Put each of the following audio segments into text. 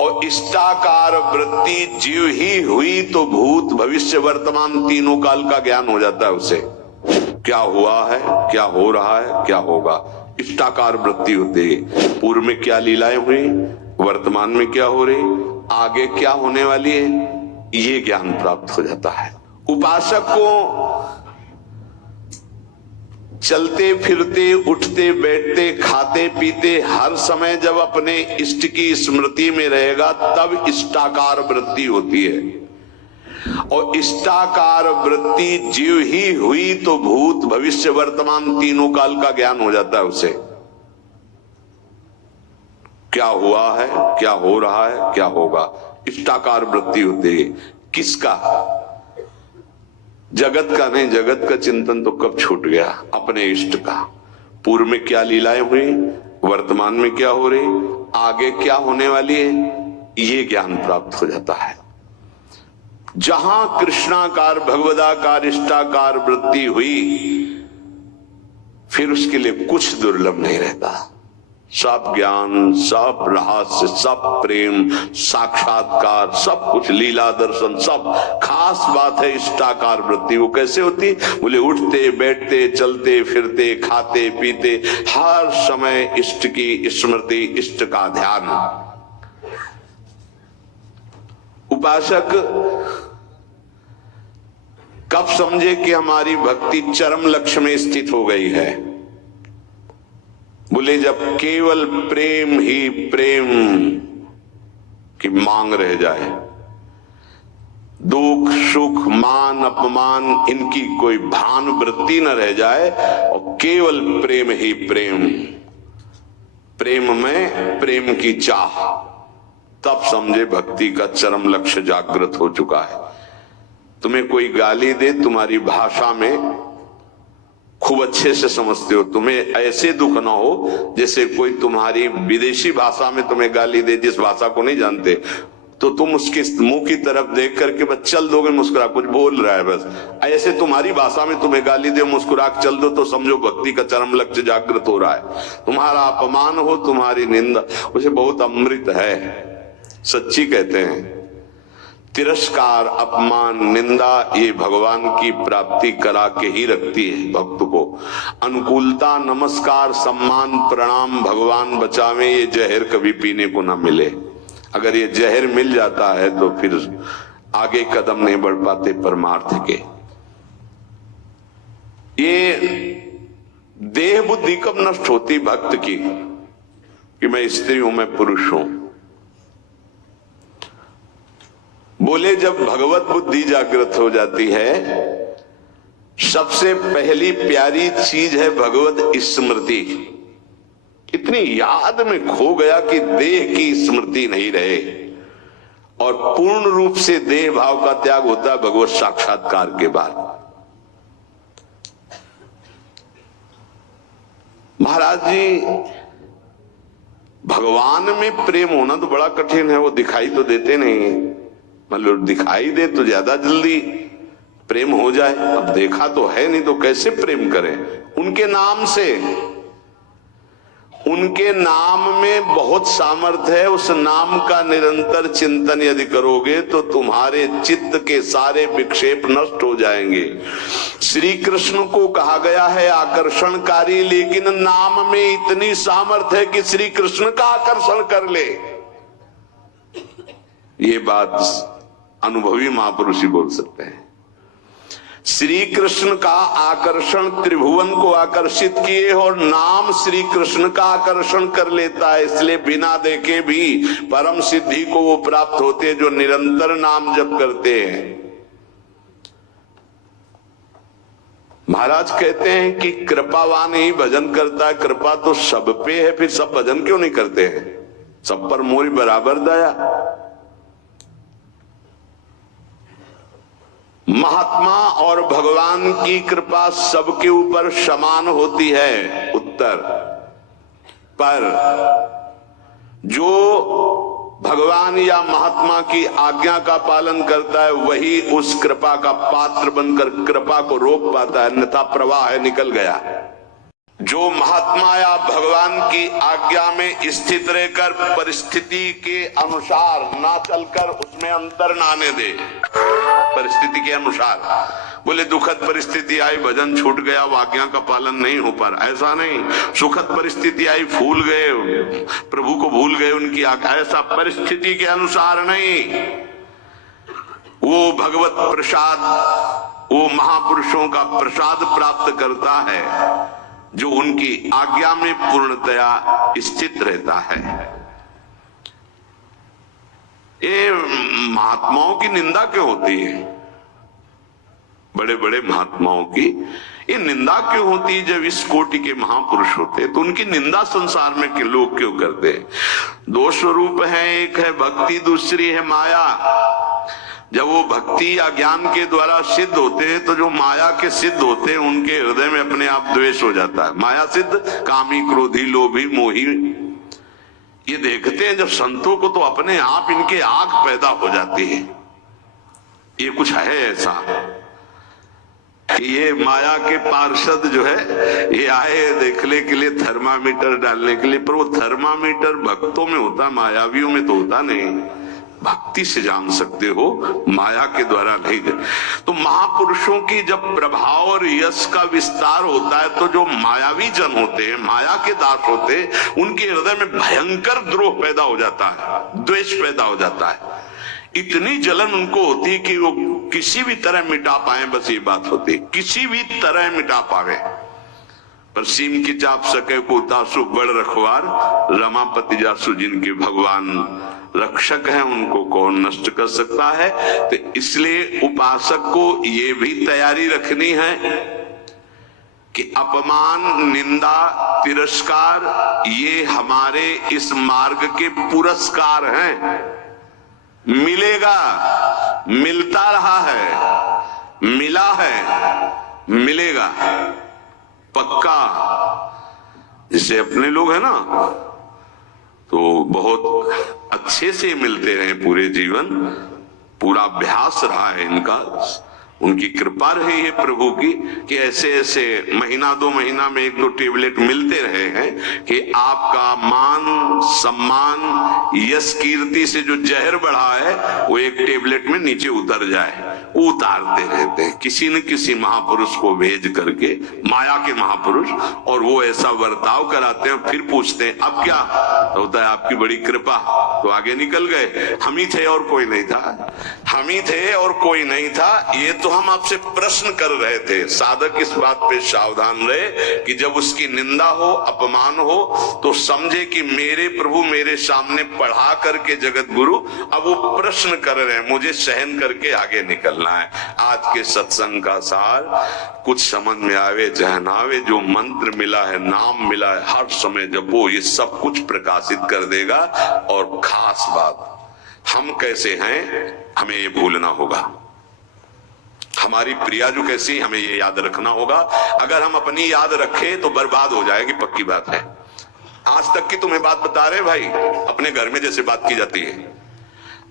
और इष्टाकार वृत्ति जीव ही हुई तो भूत भविष्य वर्तमान तीनों काल का ज्ञान हो जाता है उसे। क्या हुआ है, क्या हो रहा है, क्या होगा, इष्टाकार वृत्ति होती है। पूर्व में क्या लीलाएं हुई, वर्तमान में क्या हो रही, आगे क्या होने वाली है, ये ज्ञान प्राप्त हो जाता है। उपासक को चलते फिरते उठते बैठते खाते पीते हर समय जब अपने इष्ट की स्मृति में रहेगा तब इष्टाकार वृत्ति होती है। और इष्टाकार वृत्ति जीव ही हुई तो भूत भविष्य वर्तमान तीनों काल का ज्ञान हो जाता है उसे। क्या हुआ है, क्या हो रहा है, क्या होगा, इष्टाकार वृत्ति होती है। किसका? जगत का नहीं, जगत का चिंतन तो कब छूट गया, अपने इष्ट का। पूर्व में क्या लीलाएं हुई, वर्तमान में क्या हो रही, आगे क्या होने वाली है, ये ज्ञान प्राप्त हो जाता है। जहां कृष्णाकार भगवदाकार इष्टाकार वृत्ति हुई फिर उसके लिए कुछ दुर्लभ नहीं रहता। सब ज्ञान, सब रहस्य, सब प्रेम, साक्षात्कार, सब कुछ लीला दर्शन, सब। खास बात है इष्टाकार वृत्ति। वो कैसे होती? बोले उठते बैठते चलते फिरते खाते पीते हर समय इष्ट की स्मृति, इष्ट का ध्यान। उपासक कब समझे कि हमारी भक्ति चरम लक्ष्य में स्थित हो गई है? बोले जब केवल प्रेम ही प्रेम की मांग रह जाए, दुख सुख मान अपमान इनकी कोई भान वृत्ति न रह जाए और केवल प्रेम ही प्रेम, प्रेम में प्रेम की चाह, तब समझे भक्ति का चरम लक्ष्य जागृत हो चुका है। तुम्हें कोई गाली दे, तुम्हारी भाषा में खूब अच्छे से समझते हो, तुम्हें ऐसे दुख ना हो जैसे कोई तुम्हारी विदेशी भाषा में तुम्हें गाली दे, जिस भाषा को नहीं जानते, तो तुम उसके मुंह की तरफ देख करके बस चल दोगे, मुस्कुरा, कुछ बोल रहा है बस। ऐसे तुम्हारी भाषा में तुम्हें गाली दे, मुस्कुरा चल दो, तो समझो भक्ति का चरम लक्ष्य जागृत हो रहा है। तुम्हारा अपमान हो, तुम्हारी निंदा, उसे बहुत अमृत है, सच्ची कहते हैं। तिरस्कार, अपमान, निंदा ये भगवान की प्राप्ति करा के ही रखती है भक्त को। अनुकूलता, नमस्कार, सम्मान, प्रणाम भगवान बचावे, ये जहर कभी पीने को ना मिले। अगर ये जहर मिल जाता है तो फिर आगे कदम नहीं बढ़ पाते परमार्थ के। ये देह बुद्धि कब नष्ट होती भक्त की कि मैं स्त्री हूं, मैं पुरुष हूं? बोले जब भगवत बुद्धि जागृत हो जाती है, सबसे पहली प्यारी चीज है भगवत स्मृति। इतनी याद में खो गया कि देह की स्मृति नहीं रहे, और पूर्ण रूप से देह भाव का त्याग होता है भगवत साक्षात्कार के बाद। महाराज जी, भगवान में प्रेम होना तो बड़ा कठिन है, वो दिखाई तो देते नहीं। मतलब दिखाई दे तो ज्यादा जल्दी प्रेम हो जाए, अब देखा तो है नहीं तो कैसे प्रेम करें? उनके नाम से, उनके नाम में बहुत सामर्थ्य है। उस नाम का निरंतर चिंतन यदि करोगे तो तुम्हारे चित्त के सारे विक्षेप नष्ट हो जाएंगे। श्री कृष्ण को कहा गया है आकर्षणकारी, लेकिन नाम में इतनी सामर्थ्य है कि श्री कृष्ण का आकर्षण कर ले। ये बात अनुभवी महापुरुष ही बोल सकते हैं। श्री कृष्ण का आकर्षण त्रिभुवन को आकर्षित किए और नाम श्री कृष्ण का आकर्षण कर लेता है। इसलिए बिना देखे भी परम सिद्धि को वो प्राप्त होते हैं जो निरंतर नाम जप करते हैं। महाराज कहते हैं कि कृपावान ही भजन करता है। कृपा तो सब पे है, फिर सब भजन क्यों नहीं करते हैं? सब पर मोरी बराबर दया। महात्मा और भगवान की कृपा सबके ऊपर समान होती है। उत्तर पर जो भगवान या महात्मा की आज्ञा का पालन करता है वही उस कृपा का पात्र बनकर कृपा को रोक पाता है, अन्यथा प्रवाह है, निकल गया। जो महात्मा या भगवान की आज्ञा में स्थित रहकर परिस्थिति के अनुसार ना चलकर उसमें अंतर ना आने दे, परिस्थिति के अनुसार। बोले दुखद परिस्थिति आई, भजन छूट गया, आज्ञा का पालन नहीं हो पा रहा, ऐसा नहीं। सुखद परिस्थिति आई, भूल गए, प्रभु को भूल गए उनकी आज्ञा, ऐसा परिस्थिति के अनुसार नहीं। वो भगवत प्रसाद, वो महापुरुषों का प्रसाद प्राप्त करता है जो उनकी आज्ञा में पूर्णतया स्थित रहता है। ये महात्माओं की निंदा क्यों होती है? बड़े बड़े महात्माओं की ये निंदा क्यों होती है? जब इस कोटि के महापुरुष होते तो उनकी निंदा संसार में के लोग क्यों करते? दो स्वरूप है, एक है भक्ति, दूसरी है माया। जब वो भक्ति या ज्ञान के द्वारा सिद्ध होते हैं तो जो माया के सिद्ध होते हैं उनके हृदय में अपने आप द्वेष हो जाता है। माया सिद्ध कामी, क्रोधी, लोभी, मोही, ये देखते हैं जब संतों को तो अपने आप इनके आग पैदा हो जाती है। ये कुछ है ऐसा कि ये माया के पार्षद जो है ये आए देखने के लिए, थर्मामीटर डालने के लिए, पर वो थर्मामीटर भक्तों में होता, मायावियों में तो होता नहीं। भक्ति से जान सकते हो, माया के द्वारा नहीं। तो महापुरुषों की जब प्रभाव और यश का विस्तार होता है तो जो मायावी जन होते हैं, माया के दास होते हैं, उनके हृदय में भयंकर द्रोह पैदा हो जाता है, द्वेष पैदा हो जाता है। इतनी जलन उनको होती है कि वो किसी भी तरह मिटा पाए, बस ये बात होती, किसी भी तरह मिटा पावे। पर सीम की चाप सके को तासु बड़ रखवार, रमापति जासु जिनके भगवान रक्षक हैं, उनको कौन नष्ट कर सकता है। तो इसलिए उपासक को ये भी तैयारी रखनी है कि अपमान, निंदा, तिरस्कार ये हमारे इस मार्ग के पुरस्कार हैं। मिलेगा, मिलता रहा है, मिला है, मिलेगा पक्का। जैसे अपने लोग हैं ना तो बहुत अच्छे से मिलते रहे पूरे जीवन, पूरा अभ्यास रहा है इनका, उनकी कृपा रही है प्रभु की कि ऐसे ऐसे महीना 2 महीना में 1-2 टेबलेट मिलते रहे हैं कि आपका मान, सम्मान, यश, कीर्ति से जो जहर बढ़ा है वो एक टेबलेट में नीचे उतर जाए। उतारते रहते हैं किसी न किसी महापुरुष को भेज करके, माया के महापुरुष, और वो ऐसा बर्ताव कराते हैं। फिर पूछते हैं अब क्या? तो होता है आपकी बड़ी कृपा, तो आगे निकल गए। हम ही थे और कोई नहीं था, हम ही थे और कोई नहीं था। ये तो हम आपसे प्रश्न कर रहे थे। साधक इस बात पे सावधान रहे कि जब उसकी निंदा हो, अपमान हो, तो समझे कि मेरे प्रभु मेरे सामने पढ़ा करके जगत गुरु अब वो प्रश्न कर रहे हैं, मुझे सहन करके आगे निकलना है। आज के सत्संग का सार कुछ समझ में आवे चाहे ना आवे, जो मंत्र मिला है, नाम मिला है, हर समय जपो, ये सब कुछ प्रकाशित कर देगा। और खास बात, हम कैसे हैं हमें ये भूलना होगा। हमारी प्रिया जो कैसी, हमें ये याद रखना होगा। अगर हम अपनी याद रखें तो बर्बाद हो जाएगी, पक्की बात है। आज तक की तुम्हें बात बता रहे भाई, अपने घर में जैसे बात की जाती है।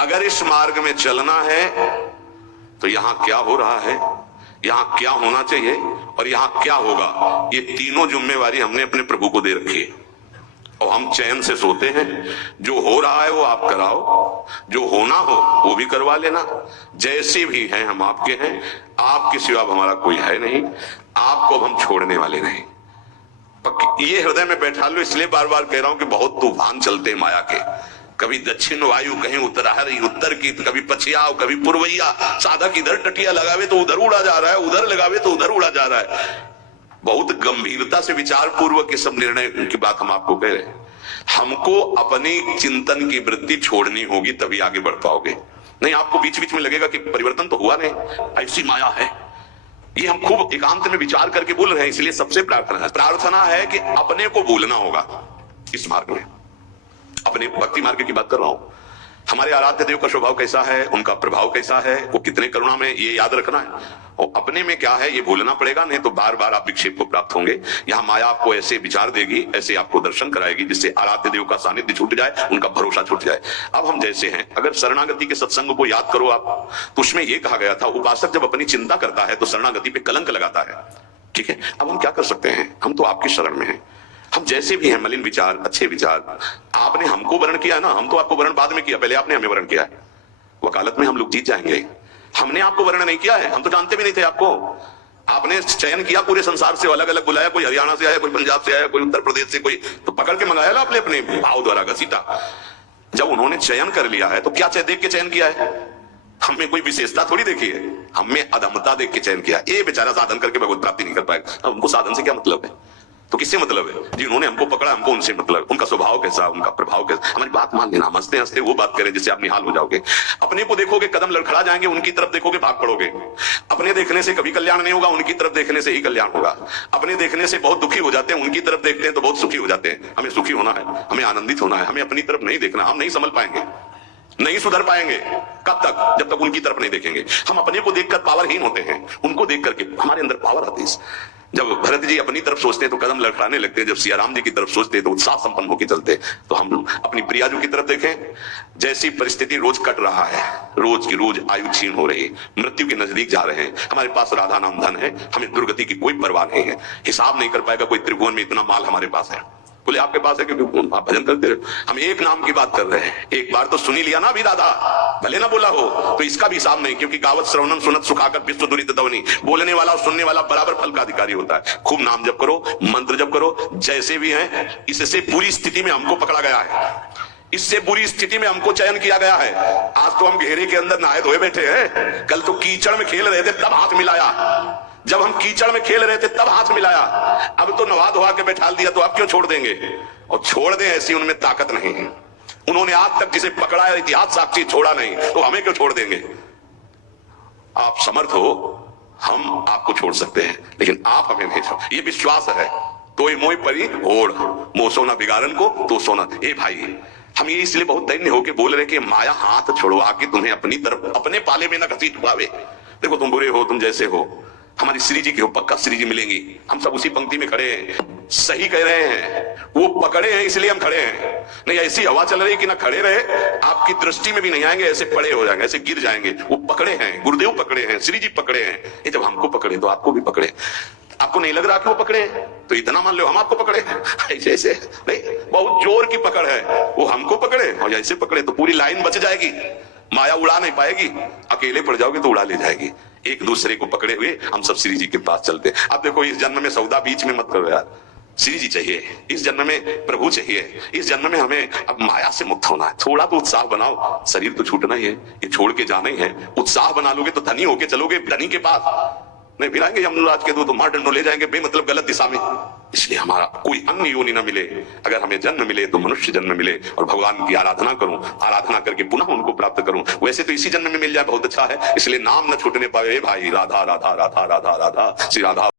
अगर इस मार्ग में चलना है तो यहाँ क्या हो रहा है, यहाँ क्या होना चाहिए और यहाँ क्या होगा, ये तीनों जिम्मेवारी हमने अपने प्रभु को दे रखी है। और हम चैन से सोते हैं। जो हो रहा है वो आप कराओ, जो होना हो वो भी करवा लेना। जैसे भी हैं हम आपके हैं, आपके सिवा हमारा कोई है नहीं, आपको हम छोड़ने वाले नहीं। पक्की ये हृदय में बैठा लो। इसलिए बार बार कह रहा हूं कि बहुत तूफान चलते हैं माया के। कभी दक्षिण वायु, कहीं उत्तराहरी उत्तर की, कभी पछिया, कभी पूर्वैया। साधक इधर टटिया लगावे तो उधर उड़ा जा रहा है, उधर लगावे तो उधर उड़ा जा रहा है। बहुत गंभीरता से विचार पूर्वक ये सब निर्णय की बात हम आपको कह रहे हैं। हमको अपनी चिंतन की वृत्ति छोड़नी होगी, तभी आगे बढ़ पाओगे। नहीं आपको बीच बीच में लगेगा कि परिवर्तन तो हुआ नहीं, ऐसी माया है। ये हम खूब एकांत में विचार करके बोल रहे हैं। इसलिए सबसे प्रार्थना है कि अपने को भूलना होगा इस मार्ग में। अपने भक्ति मार्ग की बात कर रहा हूं। हमारे आराध्य देव का स्वभाव कैसा है, उनका प्रभाव कैसा है, वो कितने करुणा में, ये याद रखना है। और अपने में क्या है ये भूलना पड़ेगा, नहीं तो बार बार आप विक्षेप को प्राप्त होंगे। यहाँ माया आपको ऐसे विचार देगी, ऐसे आपको दर्शन कराएगी जिससे आराध्य देव का सानिध्य छूट जाए, उनका भरोसा छूट जाए। अब हम जैसे हैं, अगर शरणागति के सत्संग को याद करो आप, तो उसमें यह कहा गया था, उपासक जब अपनी चिंता करता है तो शरणागति पे कलंक लगाता है। ठीक है, अब हम क्या कर सकते हैं? हम तो आपकी शरण में हैं। हम जैसे भी हैं, मलिन विचार, अच्छे विचार, आपने हमको वर्ण किया ना, हम तो आपको वर्ण बाद में किया, पहले आपने हमें वर्ण किया है। वकालत में हम लोग जीत जाएंगे। हमने आपको वर्ण नहीं किया है, हम तो जानते भी नहीं थे आपको। आपने चयन किया पूरे संसार से, अलग अलग बुलाया, कोई हरियाणा से आया, कोई पंजाब से आया, कोई उत्तर प्रदेश से, कोई तो पकड़ के मंगाया ना आपने अपने भाव द्वारा घसीटा। जब उन्होंने चयन कर लिया है तो क्या देख के चयन किया है? हमें कोई विशेषता थोड़ी देखी है, हमें अधमता देख के चयन किया। ये बेचारा साधन करके भगवत प्राप्ति नहीं कर पाएगा, अब उनको साधन से क्या मतलब है? तो किससे मतलब है? जिन्होंने हमको पकड़ा, हमको उनसे मतलब। उनका स्वभाव कैसा, उनका प्रभाव कैसा, हमारी बात मान लेना। हंसते हंसते वो बात करें जिससे आप निहाल हो जाओगे। अपने को देखोगे कदम लड़खड़ा जाएंगे, उनकी तरफ देखोगे भाग पड़ोगे। अपने देखने से कभी कल्याण नहीं होगा, उनकी तरफ देखने से ही कल्याण होगा। अपने देखने से बहुत दुखी हो जाते हैं, उनकी तरफ देखते हैं तो बहुत सुखी हो जाते हैं। हमें सुखी होना है, हमें आनंदित होना है, हमें अपनी तरफ नहीं देखना। हम नहीं संभल पाएंगे, नहीं सुधर पाएंगे। कब तक? जब तक उनकी तरफ नहीं देखेंगे। हम अपने को देखकर पावरहीन होते हैं, उनको देख करके हमारे अंदर पावर आती है। जब भरत जी अपनी तरफ सोचते हैं तो कदम लड़खड़ाने लगते हैं, जब सिया राम जी की तरफ सोचते हैं तो उत्साह संपन्न होकर चलते। तो हम अपनी प्रियाजू की तरफ देखें। जैसी परिस्थिति रोज कट रहा है, रोज की रोज आयु छीन हो रही है, मृत्यु के नजदीक जा रहे हैं, हमारे पास राधा नाम धन है, हमें दुर्गति की कोई परवाह नहीं है। हिसाब नहीं कर पाएगा कोई त्रिभुवन में इतना माल हमारे पास है। बोले आपके पास है क्योंकि आप भजन करते रहे। हम एक नाम की बात कर रहे हैं, एक बार तो सुनी लिया ना अभी राधा, भले ना बोला हो तो इसका भी हिसाब नहीं, क्योंकि गावत श्रवणम सुनत सुखाकर विश्व दुरित दवनी। बोलने वाला और सुनने वाला बराबर फल का अधिकारी होता है। खूब नाम जप करो, मंत्र जप करो, जैसे भी हैं। इससे पूरी स्थिति में हमको पकड़ा गया है, इससे बुरी स्थिति में हमको चयन किया गया है। आज तो हम घेरे के अंदर नहाए धोए बैठे हैं, कल तो कीचड़ में खेल रहे थे तब हाथ मिलाया। जब हम कीचड़ में खेल रहे थे तब हाथ मिलाया, अब तो नवा धोवा के बैठाल दिया तो अब क्यों छोड़ देंगे? और छोड़ दें ऐसी उनमें ताकत नहीं है। उन्होंने आज तक जिसे पकड़ा है इतिहास साक्षी छोड़ा नहीं, तो हमें क्यों छोड़ देंगे? आप समर्थ हो, हम आपको छोड़ सकते हैं, लेकिन आप हमें नहीं छोड़। ये विश्वास है। तो मोई परी ओढ़ मो सोना बिगाड़न को तो सोना। ए भाई, हम ये इसलिए बहुत दैन्य होके बोल रहे कि माया हाथ छोड़वा के तुम्हें अपनी तरफ, अपने पाले में न घसीट पावे। देखो तुम बुरे हो, तुम जैसे हो, हमारी श्री जी की हो, पक्का श्री जी मिलेंगी। हम सब उसी पंक्ति में खड़े हैं, सही कह रहे हैं। वो पकड़े हैं इसलिए हम खड़े हैं, नहीं ऐसी हवा चल रही कि ना खड़े रहे, आपकी दृष्टि में भी नहीं आएंगे, ऐसे पड़े हो जाएंगे, ऐसे गिर जाएंगे। वो पकड़े हैं, गुरुदेव पकड़े हैं, श्री जी पकड़े हैं। ये जब हमको पकड़े तो आपको भी पकड़े। आपको नहीं लग रहा कि वो पकड़े हैं, तो इतना मान लो हम आपको पकड़े हैं। ऐसे ऐसे नहीं, बहुत जोर की पकड़ है। वो हमको पकड़े और ऐसे पकड़े तो पूरी लाइन बच जाएगी, माया उड़ा नहीं पाएगी। अकेले पड़ जाओगे तो उड़ा ले जाएगी। एक दूसरे को पकड़े हुए हम सब श्री जी के पास चलते। अब देखो, इस जन्म में सौदा बीच में मत करो यार, श्री जी चाहिए, इस जन्म में प्रभु चाहिए, इस जन्म में हमें अब माया से मुक्त होना है। थोड़ा तो उत्साह बनाओ, शरीर तो छूटना ही है, ये छोड़ के जाना ही है। उत्साह बना लोगे तो धनी होके चलोगे धनी के पास, नहीं फिर आएंगे यमराज के दो तो मार डंडो ले जाएंगे बेमतलब गलत दिशा में। इसलिए हमारा कोई अन्य योनि न मिले, अगर हमें जन्म मिले तो मनुष्य जन्म मिले और भगवान की आराधना करूं, आराधना करके पुनः उनको प्राप्त करूं। वैसे तो इसी जन्म में मिल जाए बहुत अच्छा है, इसलिए नाम न छूटने पाए भाई। राधा राधा राधा राधा राधा, श्री राधा।